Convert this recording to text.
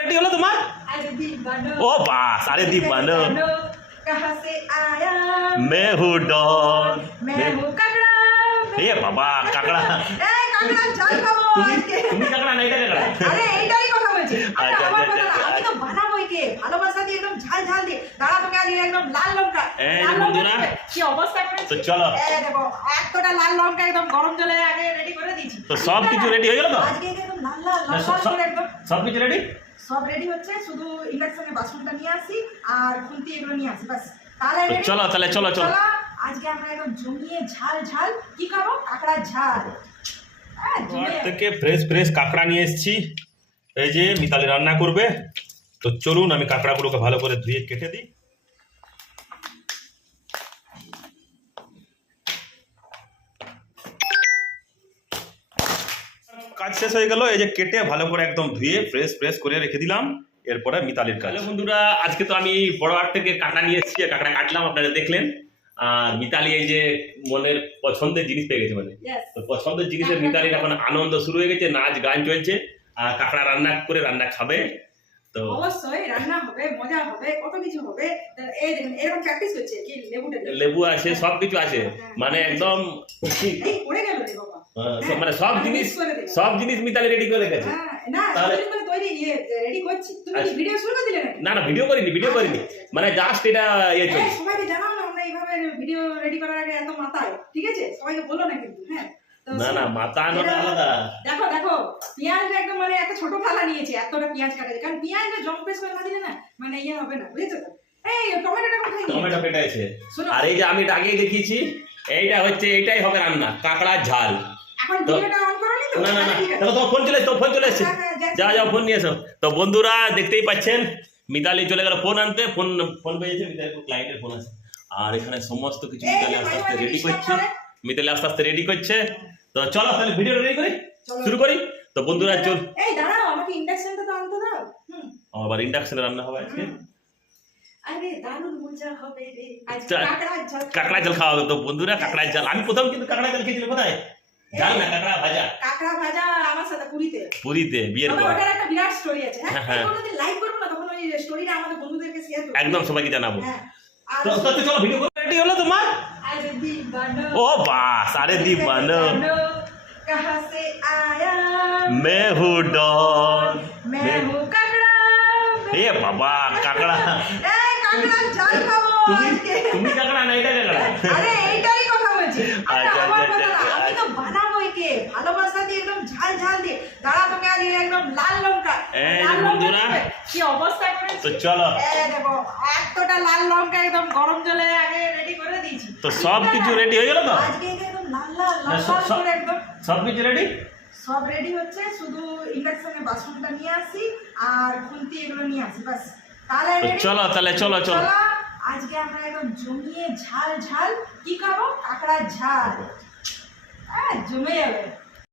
Ready হলো তোমার? ও বাস, আরে दीवानो कहां से आया मैं हूँ डॉन मैं हूँ काकड़ा এ বাবা কাকড়া এই কাকড়া ঝাল খাবো আজকে তুমি কাকড়া না এটা কাকড়া আরে এইটাই কথা বলছি আরে আচ্ছা, আমার আচ্ছা, কথা না, আমি তো বানাবো একে ভালোবাসা দিয়ে একদম ঝাল ঝাল দিয়ে দাঁড়া তোকে আজকে একদম লাল লঙ্কা এই লাল লঙ্কা বন্ধুরা, দিয়ে কি অবস্থা করেছে তো চলো। এই দেখো এতটা লাল লঙ্কা একদম গরম জলে আগে রেডি করে দিয়েছি তো সব কিছু রেডি হয়ে গেল তো? আজকে একদম লাল লাল লাল লাল করে একদম সব কিছু রেডি? সব রেডি হচ্ছে, শুধু ইন্ডাকশনে বাসনটা নিয়ে আসি আর খুন্তি এগুলো নিয়ে আসি বাস। তাহলে তো ready? চলো তাহলে চলো চলো আজকে আমরা একদম জমিয়ে ঝাল ঝাল কি খাবো কাঁকড়ার ঝাল। হ্যাঁ ঘর জমিয়ে থেকে ফ্রেশ ফ্রেশ কাঁকড়া নিয়ে এসেছি, এই যে মিতালি রান্না করবে। তো চলুন আমি কাঁকড়াগুলোকে ভালো করে ধুয়ে কেটে দিই। কাজ শেষ হয়ে গেল, এই যে কেটে ভালো করে একদম ধুয়ে ফ্রেশ ফ্রেশ করে রেখে দিলাম। এরপরে মিতালির কাজ। হ্যালো বন্ধুরা, আজকে তো আমি বড় হাট থেকে কাঁকড়া নিয়ে এসেছি, কাঁকড়া কাটলাম আপনারা দেখলেন। আর মিতালি এই যে মনের পছন্দের জিনিস পেয়ে গেছে, মানে Yes. তো পছন্দের জিনিসের মিতালির এখন আনন্দ শুরু হয়ে গেছে, নাচ গান চলছে। আর কাঁকড়া রান্না করে রান্না খাবে। তো অবশ্যই রান্না হবে, মজা হবে, কত কিছু হবে। এই দেখুন এরকম প্র্যাকটিস করছে কি লেবুটা দিয়ে। লেবু আছে, সবকিছু আছে, মানে একদম এই পড়ে গেল রে বাবা। মানে সব জিনিস মিতালি রেডি করে রেখেছে। হ্যাঁ না তাহলে- সবকিছু করে তৈরি রেডি করছি। তুমি কি আচ্ছা। ভিডিও শুরু করে দিলে নাকি? না না, ভিডিও করিনি মানে জাস্ট এটা ইয়ে এই চলছে। সবাইকে জানাও না আমরা এইভাবে ভিডিও রেডি করার আগে এত মাথায়, ঠিক আছে? সবাইকে বলো না কিন্তু, হ্যাঁ? তো না না, মাথা আনোটা আলাদা। দেখো দেখো পেঁয়াজটা একদম মানে একটা ছোট থালা নিয়েছি, এতটা পেঁয়াজ কাটা কারণ পেঁয়াজটা জম পেস করে না দিলে না মানে ইয়ে হবে না, বুঝেছো তো? এই টমেটোটা কোথায় নিয়ে? টমেটো পেটাইছে। শোনো, আর এই যে আমি আগেই দেখিয়েছি, এইটাই হবে রান্না, কাঁকড়ার ঝাল। এখন তো- ভিডিওটা অন করোনি তো? না না না, ঠিক আছে। দেখো তোমার ফোন চলে এসছে, ফোন চলে এসছে। হ্যাঁ, হ্যাঁ, যা যাও ফোন নিয়ে এসো। তো বন্ধুরা দেখতেই পাচ্ছেন, মিতালি চলে গেল ফোন আনতে, ফোন পেয়েছে, মিতালি ক্লায়েন্টের ফোন আছে। আর এখানে সমস্ত কিছু এই, মিতালি এই, আস্তে মাঝে আস্তে মাঝে রেডি disturb করছে। করে। মিতালি আস্তে আস্তে রেডি করছে। তো চলো তাহলে ভিডিও রেডি করি, চলো। শুরু করি। তো বন্ধুরা চল, এই দাঁড়াও আমাকে ইন্ডাকশনটা তো আনতে দাও। আবার ইন্ডাকশনে রান্না হবে আজকে। আরে দারুণ মজা হবে রে আজকে চল। কাঁকড়ার ঝাল। কাঁকড়া জাল খাওয়া হবে। তো বন্ধুরা কাঁকড়ার জাল, আমি প্রথম কিন্তু কাঁকড়া জাল খেয়েছিলাম কোথায়, জাল না কাঁকড়া ভাজা, কাঁকড়া ভাজা আমার সাথে পুরীতে। পুরীতে বিয়ের তবে পর। ওটার একটা বিরাট স্টোরি আছে, হ্যাঁ, হ্যাঁ? হ্যাঁ। কোনোদিন লাইভ করবো না, তখন ওই স্টোরিটা আমাদের বন্ধুদেরকে শেয়ার করবো। একদম সবাইকে জানাবো। হ্যাঁ। আর তো চলো ভিডিও রেডি হলো তোমার? আরে दीवानो ও বাস, আরে दीवानो कहां से आया मैं हूँ डॉन मैं हूँ काकड़ा এ বাবা কাকড়া, এই কাকড়া ঝাল খাবো আজকে। তুমি কাকড়া না এটা কাকড়া? আরে এইটাই কথা বলছি আরে আচ্ছা, আমার আচ্ছা, কথা না, আচ্ছা। আমি তো বানাবো একে ভালোবাসা দিয়ে একদম ঝাল ঝাল দিয়ে দাঁড়া তোকে আজকে একদম লাল লঙ্কা এই যে লাল লঙ্কা বন্ধুরা, দিয়ে কি অবস্থা করেছে। তো চলো। এই দেখো এতটা লাল লঙ্কা একদম গরম জলে আগে রেডি করে দিয়েছি। তো সব কিছু রেডি হয়ে গেল তো? আজকে একদম লাল লাল না, লাল সব- লাল করে একদম সব কিছু রেডি? সব রেডি হচ্ছে, শুধু ইন্ডাকশনে বাসনটা নিয়ে আসি আর খুন্তি এগুলো নিয়ে আসি বাস। তাহলে তো ready? চলো তাহলে চলো চলো। আজকে আমরা একদম জমিয়ে ঝাল ঝাল কি খাবো কাঁকড়ার ঝাল। হ্যাঁ জমে যাবে।